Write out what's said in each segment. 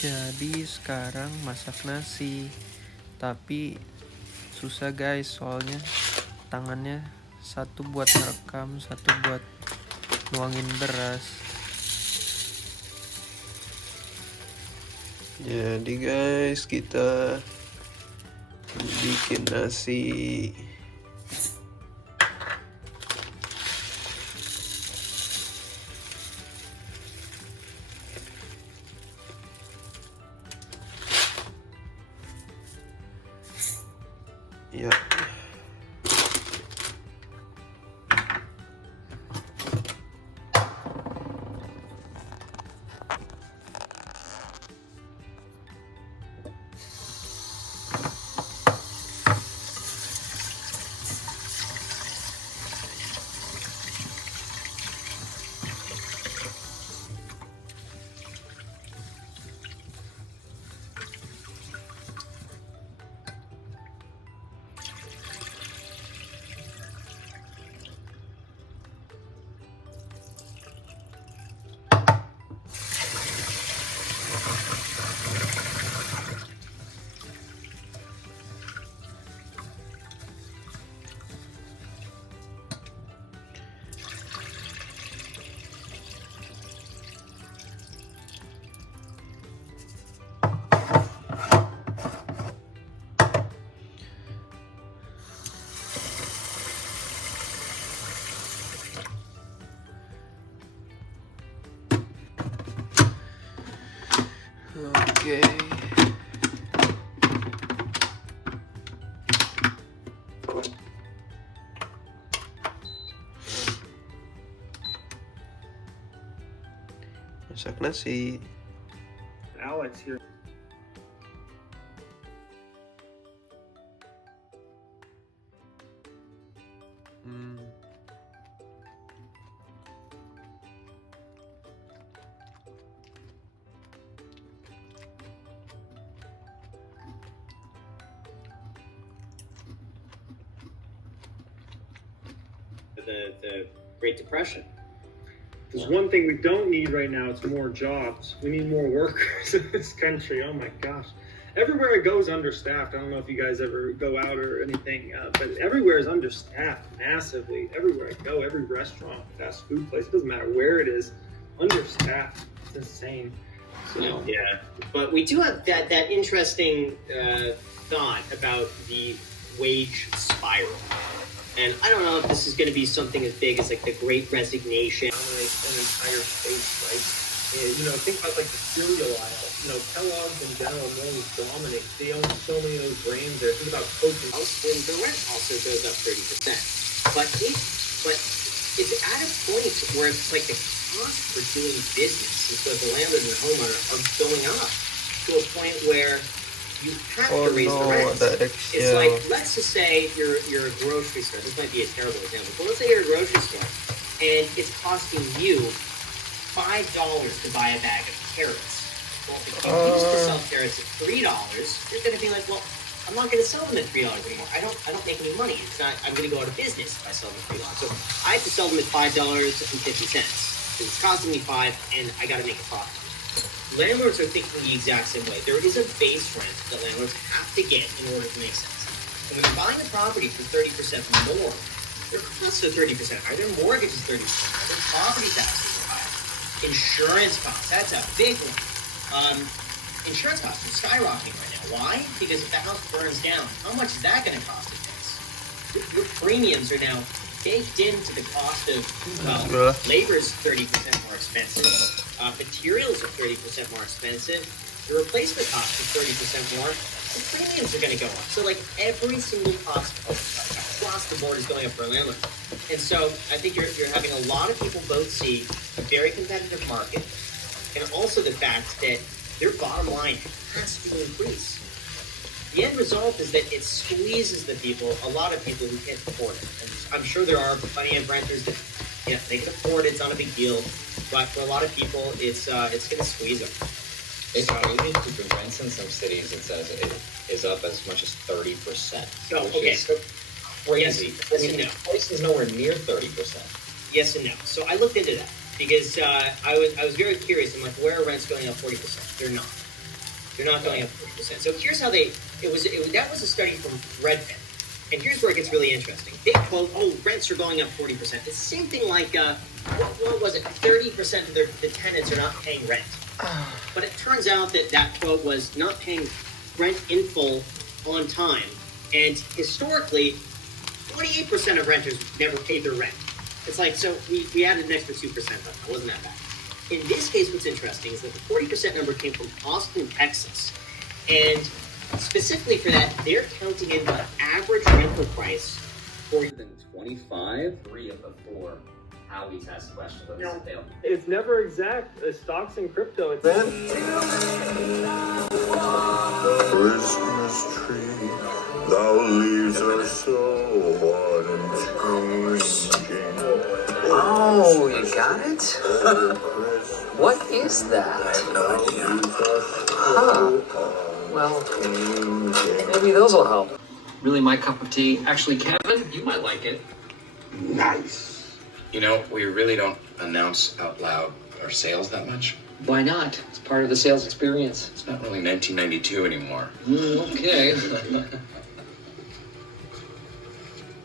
Jadi sekarang masak nasi, tapi susah guys, soalnya tangannya satu buat merekam, satu buat nuangin beras. Jadi guys, kita bikin nasi. Ya. Oke. Masak nasi. Alex here. The Great Depression. There's one thing we don't need right now, it's more jobs. We need more workers in this country. Oh my gosh. Everywhere it goes understaffed. I don't know if you guys ever go out or anything, but everywhere is understaffed massively. Everywhere I go, every restaurant, fast food place, it doesn't matter where it is, understaffed. It's insane. So, yeah, but we do have that interesting thought about the wage spiral. And I don't know if this is going to be something as big as like the Great Resignation. Dominate an entire space, right? And, think about like the cereal aisle. Kellogg's in General Mills dominate. They own so many of those brands there. Think about Coke. When the rent also goes up 30%. But it's at a point where it's like the cost for doing business, so the landlord and the homeowner are going up to a point where you have to raise the rent. It's like, let's just say you're a grocery store. This might be a terrible example, but let's say you're a grocery store and it's costing you $5 to buy a bag of carrots. Well, if you used to sell carrots at $3, you're going to be like, well, I'm not going to sell them at $3 anymore. I don't make any money. It's not. I'm going to go out of business if I sell them at $3. So I have to sell them at $5.50 because it's costing me $5, and I got to make a profit. Landlords are thinking the exact same way. There is a base rent that landlords have to get in order to make sense. And when they're buying a property for 30% more, their costs are 30% higher. Their mortgage is 30% higher. Their property taxes are higher. Insurance costs, that's a big one. Insurance costs are skyrocketing right now. Why? Because if the house burns down, how much is that going to cost to fix? Your premiums are now baked into the cost of labor is 30% more expensive. Materials are 30% more expensive. The replacement cost is 30% more. The premiums are going to go up. So like every single cost across the board is going up for a landlord. And so I think you're having a lot of people both see a very competitive market and also the fact that their bottom line has to increase. The end result is that it squeezes a lot of people who can't afford it. And I'm sure there are plenty of renters that they can afford it, it's not a big deal. But for a lot of people, it's going to squeeze them. It's crazy. The rents in some cities, it says it is up as much as 30%. So, okay. crazy. Yes and no. Price is nowhere near 30%. Yes and no. So I looked into that because I was very curious. I'm like, where are rents going up 40%? They're not. They're not going up 40%. So here's how that was a study from Redfin. And here's where it gets really interesting. They quote, oh, rents are going up 40%. It's the same thing like, what was it? 30% of the tenants are not paying rent. But it turns out that quote was not paying rent in full on time. And historically, 48% of renters never paid their rent. It's like, so we added an extra 2%, but it wasn't that bad. In this case, what's interesting is that the 40% number came from Austin, Texas. And specifically for that, they're counting in the average rental price for than 25. 3 of the 4 Howie's asked questions. No, it's never exact. Stocks and crypto. It's Christmas tree, thou leaves are so unchanging. Oh, you got it? What is that? Huh. Well, maybe those will help. Really my cup of tea. Actually, Kevin, you might like it. Nice. You know, we really don't announce out loud our sales that much. Why not? It's part of the sales experience. It's not really 1992 anymore. Okay.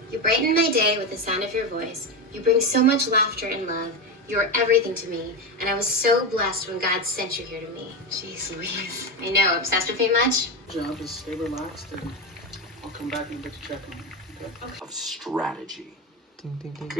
You brighten my day with the sound of your voice. You bring so much laughter and love. You are everything to me, and I was so blessed when God sent you here to me. Jeez Louise. I know, obsessed with me much? Job is stay relaxed, and I'll come back and get to check on you. Okay? Of strategy. Ting, ting, ting.